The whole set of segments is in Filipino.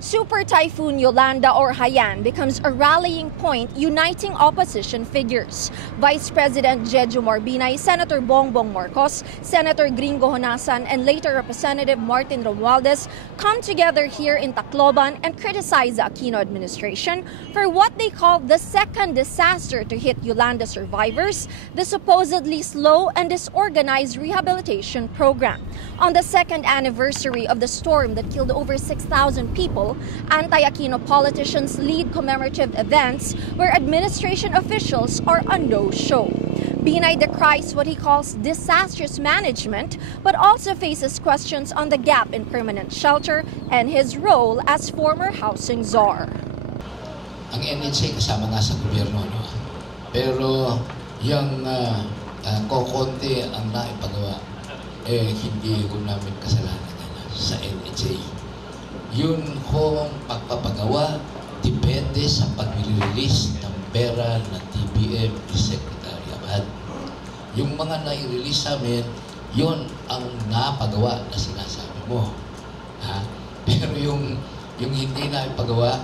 Super Typhoon Yolanda or Haiyan becomes a rallying point uniting opposition figures. Vice President Jejo Marbinay, Senator Bongbong Marcos, Senator Gringo Honasan, and later Representative Martin Romualdez come together here in Tacloban and criticize the Aquino administration for what they call the second disaster to hit Yolanda survivors, the supposedly slow and disorganized rehabilitation program. On the second anniversary of the storm that killed over 6,000 people, anti-Aquino politicians lead commemorative events where administration officials are a no-show. Binay decries what he calls disastrous management, but also faces questions on the gap in permanent shelter and his role as former housing czar. Ang NHA kasama nga sa gobyerno, no? Pero yung kokonti ang naipagawa, hindi ko namin kasalanan sa NHA. Yun kung pagpapagawa depende sa pag-release ng pera ng TBM ni Secretary Abad. Yung mga nai-release namin, yun ang napagawa na sinasabi mo. Ha? Pero yung hindi na ipagawa,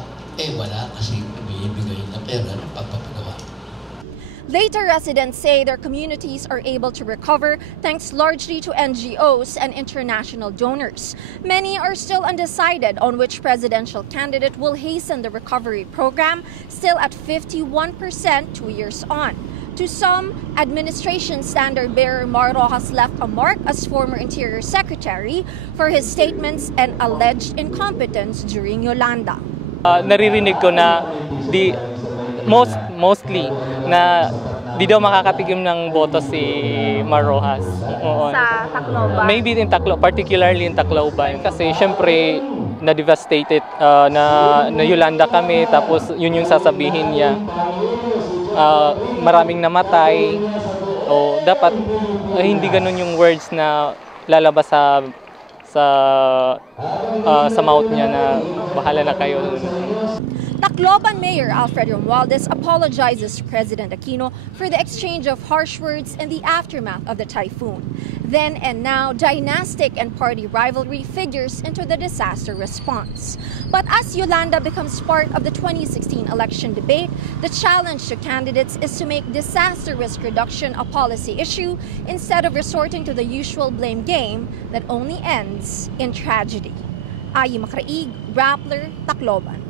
wala kasi bibigay na pera ng pagpapagawa. Later, residents say their communities are able to recover thanks largely to NGOs and international donors. Many are still undecided on which presidential candidate will hasten the recovery program, still at 51% 2 years on. To some, administration standard-bearer Mar Rojas left a mark as former Interior Secretary for his statements and alleged incompetence during Yolanda. Naririnig ko na mostly na di daw makakatikim ng boto si Mar Rojas. Sa Tacloban? Maybe in Tacloban, particularly in Tacloban. Kasi syempre, na-devastated na Yolanda kami, tapos yun yung sasabihin niya. Maraming namatay. O dapat hindi ganun yung words na lalabas sa mouth niya na bahala na kayo. Tacloban Mayor Alfred Romualdez apologizes to President Aquino for the exchange of harsh words in the aftermath of the typhoon. Then and now, dynastic and party rivalry figures into the disaster response. But as Yolanda becomes part of the 2016 election debate, the challenge to candidates is to make disaster risk reduction a policy issue instead of resorting to the usual blame game that only ends in tragedy. Ayi Macraig, Rappler, Tacloban.